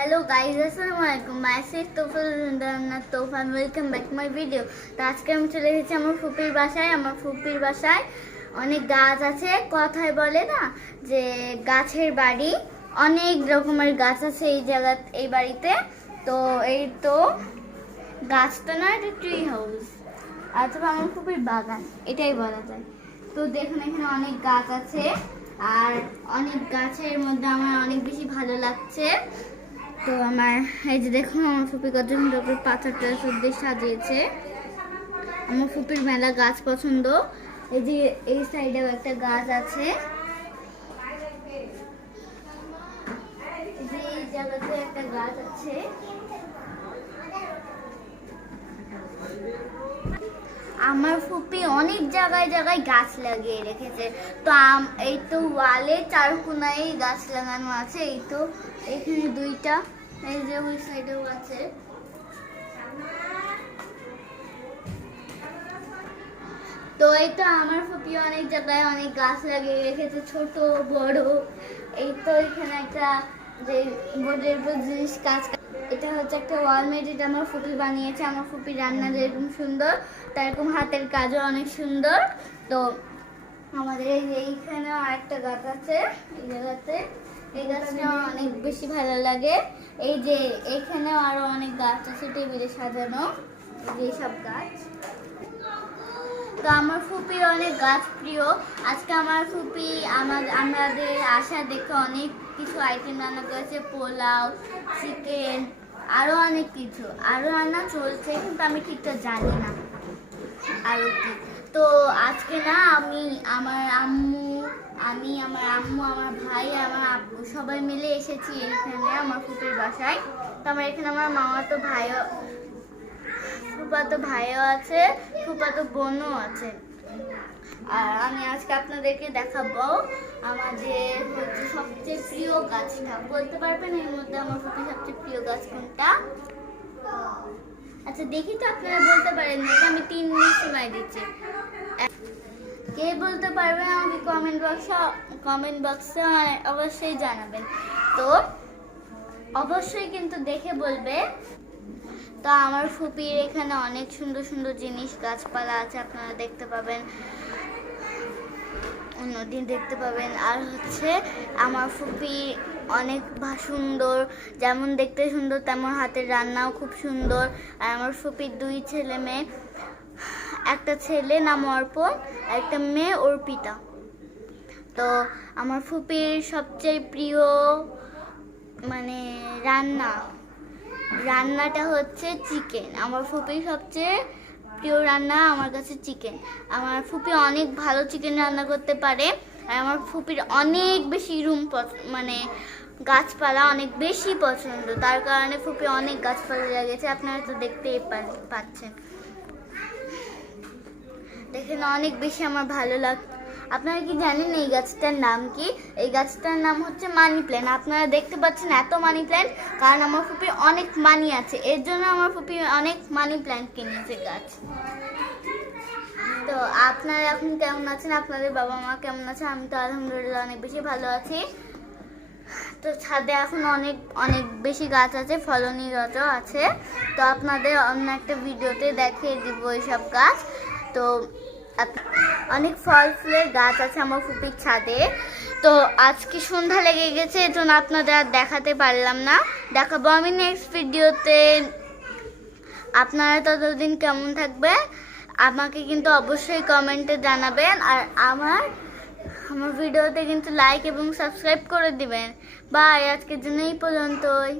Hello guys, আসসালামু আলাইকুম। My self Tofa welcome back my video. তো আজকে আমি চলে এসেছি আমার ফুপির বাসায়। আমার ফুপির বাসায় অনেক গাছ আছে। কথায় বলে না যে গাছের বাড়ি, অনেক রকমের গাছ আছে এই জায়গা, এই বাড়িতে। তো এই তো গাছ তো না, এটা ট্রি হাউস, অথবা আমার ফুপির বাগান এটাই বলা যায়। তো দেখুন এখানে অনেক গাছ আছে, আর অনেক গাছের মধ্যে আমার অনেক বেশি ভালো লাগছে। তো আমার এই যে দেখুন আমার ফুপি কত সুন্দর করে পাথরটা দিয়ে সাজিয়েছে। আমার ফুপির মেলা গাছ পছন্দ। এই যে এই সাইডেও একটা গাছ আছে, এই জায়গাতে একটা গাছ আছে। আমার ফুপি অনেক জায়গায় জায়গায় গাছ লাগিয়ে রেখেছে। তো এই তো ওয়ালে চার কোনায় গাছ লাগানো আছে। এই তো এখানে দুইটা, এই যে ওই সাইডেও আছে। তো এই তো আমার ফুপি অনেক জায়গায় অনেক গাছ লাগিয়ে রেখেছে, ছোট বড়। এই তো এখানে একটা যে বোর্ডের উপর জিনিস কাজ, এটা হচ্ছে একটা ওয়ালমেট। এটা আমার ফুপি বানিয়েছে। আমার ফুপি রান্না যেরকম সুন্দর, তার এরকম হাতের কাজও অনেক সুন্দর। তো আমাদের এইখানে আরেকটা গাছ আছে এই জায়গাতে। এই গাছটা অনেক বেশি ভালো লাগে। এই যে এখানেও আরো অনেক গাছ আছে টেবিলে সাজানো, এই সব গাছ। তো আমার ফুপির অনেক গাছ প্রিয়। আজকে আমার ফুপি আমাদের আশা দেখে অনেক কিছু আইটেম রান্না করেছে, পোলাও, চিকেন, আরো অনেক কিছু। আরো রান্না চলছে, কিন্তু আমি ঠিকঠাক জানি না আরো কি। তো আজকে না আমার আম্মু, আমার ভাই, আমার আব্বু সবাই মিলে এসেছি এখানে আমার ফুপির বাসায়। তো আমার এখানে আমার মামাতো ভাইও, ফুফাতো ভাইও আছে, ফুফাতো বোনও আছে। আর আমি আজকে আপনাদেরকে দেখাবো আমাদের হচ্ছে সবচেয়ে প্রিয় গাছটা। বলতে পারবেন এর মধ্যে আমার ফুপির সবচেয়ে প্রিয় গাছ কোনটা? আচ্ছা দেখি তো, আপনারা বলতে পারেন। দেখে আমি 3 মিনিট সময় দিচ্ছি। কে বলতে পারবেন আমাকে কমেন্ট বক্সে অবশ্যই জানাবেন। তো অবশ্যই কিন্তু দেখে বলবে। তো আমার ফুপির এখানে অনেক সুন্দর সুন্দর জিনিস, গাছপালা আছে, আপনারা দেখতে পাবেন, অন্যদিন দেখতে পাবেন। আর হচ্ছে আমার ফুপি অনেক সুন্দর, যেমন দেখতে সুন্দর তেমন হাতের রান্নাও খুব সুন্দর। আর আমার ফুপির 2 ছেলে মেয়ে, একটা ছেলে নাম অর্পণ, একটা মেয়ে অর্পিতা। তো আমার ফুপির সবচেয়ে প্রিয় মানে রান্নাটা হচ্ছে চিকেন। আমার ফুপির সবচেয়ে প্রিয় রান্না আমার কাছে চিকেন। আমার ফুপি অনেক ভালো চিকেন রান্না করতে পারে। আর আমার ফুপির অনেক বেশি মানে গাছপালা অনেক বেশি পছন্দ, তার কারণে ফুপি অনেক গাছপালা লাগিয়েছে। আপনারা তো দেখতেই পাচ্ছেন, দেখেন অনেক বেশি আমার ভালো লাগে। আপনারা কি জানেন এই গাছটার নাম কি? এই গাছটার নাম হচ্ছে মানি প্ল্যান্ট। আপনারা দেখতে পাচ্ছেন এত মানি প্ল্যান্ট, কারণ আমার ফুপি অনেক মানি আছে, এর জন্য আমার ফুপি অনেক মানি প্ল্যান্ট কিনেছে গাছ। তো আপনারা এখন কেমন আছেন? আপনাদের বাবা মা কেমন আছে? আমি তো আলহামদুলিল্লাহ অনেক বেশি ভালো আছি। তো ছাদে এখন অনেক বেশি গাছ আছে, ফলনি গাছও আছে। তো আপনাদের অন্য একটা ভিডিওতে দেখিয়ে দিব এইসব গাছ। তো অনেক ফল ফুলের গাছ আছে আমার ফুপির ছাদে। তো আজকে সন্ধ্যা লেগে গেছে, এর জন্য আপনাদের আর দেখাতে পারলাম না। দেখাবো আমি নেক্সট ভিডিওতে। আপনারা ততদিন কেমন থাকবে আমাকে কিন্তু অবশ্যই কমেন্টে জানাবেন। আর আমার ভিডিওতে কিন্তু লাইক এবং সাবস্ক্রাইব করে দিবেন। বাই, আজকের জন্য এই পর্যন্তই।